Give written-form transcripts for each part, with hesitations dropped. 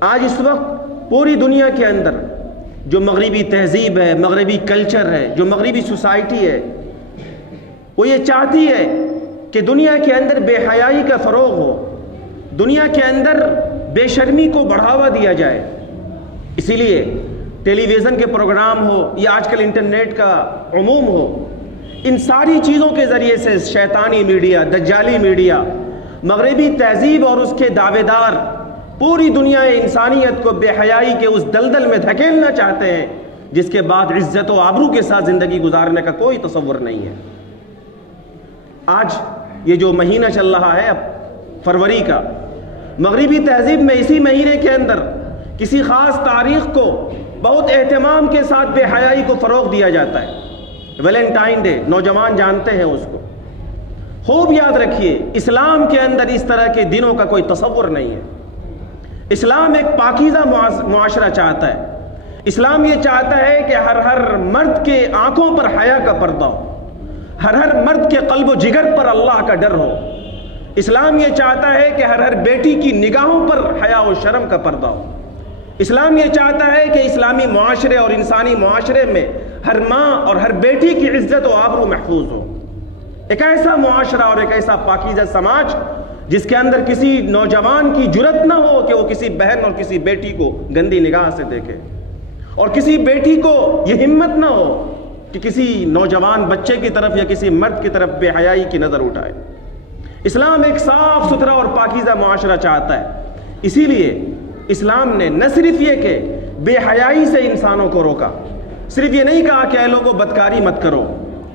آج اس وقت پوری دنیا کے اندر جو مغربی تہذیب ہے، مغربی کلچر ہے، جو مغربی سوسائٹی ہے، وہ یہ چاہتی ہے کہ دنیا کے اندر بے حیائی کا فروغ ہو، دنیا کے اندر بے شرمی کو بڑھاوا دیا جائے۔ اسی لیے ٹیلی ویژن کے پروگرام ہو یا آج کل انٹرنیٹ کا عموم ہو، ان ساری چیزوں کے ذریعے سے شیطانی میڈیا، دجالی میڈیا، مغربی تہذیب اور اس کے دعوے دار پوری دنیا انسانیت کو بے حیائی کے اس دلدل میں دھکیلنا چاہتے ہیں جس کے بعد عزت و آبرو کے ساتھ زندگی گزارنے کا کوئی تصور نہیں ہے۔ آج یہ جو مہینہ چل رہا ہے اب فروری کا، مغربی تہذیب میں اسی مہینے کے اندر کسی خاص تاریخ کو بہت اہتمام کے ساتھ بے حیائی کو فروغ دیا جاتا ہے۔ ویلنٹائن ڈے، نوجوان جانتے ہیں اس کو۔ خوب یاد رکھیے، اسلام کے اندر اس طرح کے دنوں کا کوئی تصور نہیں ہے۔ اسلام ایک پاکیزہ معاشرہ چاہتا ہے۔ اسلام یہ چاہتا ہے کہ ہر مرد کے آنکھوں پر حیا کا پردہ ہو، ہر مرد کے قلب و جگر پر اللہ کا ڈر ہو۔ اسلام یہ چاہتا ہے کہ ہر بیٹی کی نگاہوں پر حیا و شرم کا پردہ ہو۔ اسلام یہ چاہتا ہے کہ اسلامی معاشرے اور انسانی معاشرے میں ہر ماں اور ہر بیٹی کی عزت و آبرو محفوظ ہو۔ ایک ایسا معاشرہ اور ایک ایسا پاکیزہ سماج جس کے اندر کسی نوجوان کی جرت نہ ہو کہ وہ کسی بہن اور کسی بیٹی کو گندی نگاہ سے دیکھے، اور کسی بیٹی کو یہ ہمت نہ ہو کہ کسی نوجوان بچے کی طرف یا کسی مرد کی طرف بے حیائی کی نظر اٹھائے۔ اسلام ایک صاف ستھرا اور پاکیزہ معاشرہ چاہتا ہے۔ اسی لیے اسلام نے نہ صرف یہ کہ بے حیائی سے انسانوں کو روکا، صرف یہ نہیں کہا کہ اے لوگوں بدکاری مت کرو،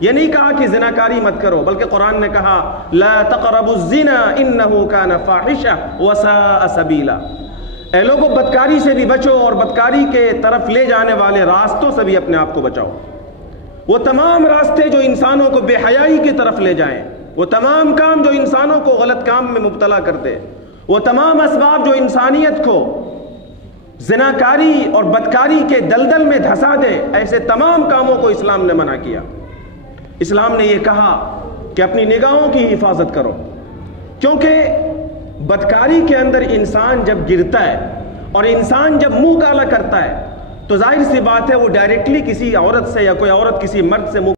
یہ نہیں کہا کہ زناکاری مت کرو، بلکہ قرآن نے کہا لا تقربوا الزنا انه كان فاحشہ وساء سبیلا۔ اے لوگوں بدکاری سے بھی بچو اور بدکاری کے طرف لے جانے والے راستوں سے بھی اپنے آپ کو بچاؤ۔ وہ تمام راستے جو انسانوں کو بے حیائی کی طرف لے جائیں، وہ تمام کام جو انسانوں کو غلط کام میں مبتلا کر دے، وہ تمام اسباب جو انسانیت کو زناکاری اور بدکاری کے دلدل میں دھسا دے، ایسے تمام کاموں کو اسلام نے منع کیا۔ اسلام نے یہ کہا کہ اپنی نگاہوں کی حفاظت کرو، کیونکہ بدکاری کے اندر انسان جب گرتا ہے اور انسان جب منہ کالا کرتا ہے تو ظاہر سی بات ہے وہ ڈائریکٹلی کسی عورت سے یا کوئی عورت کسی مرد سے منہ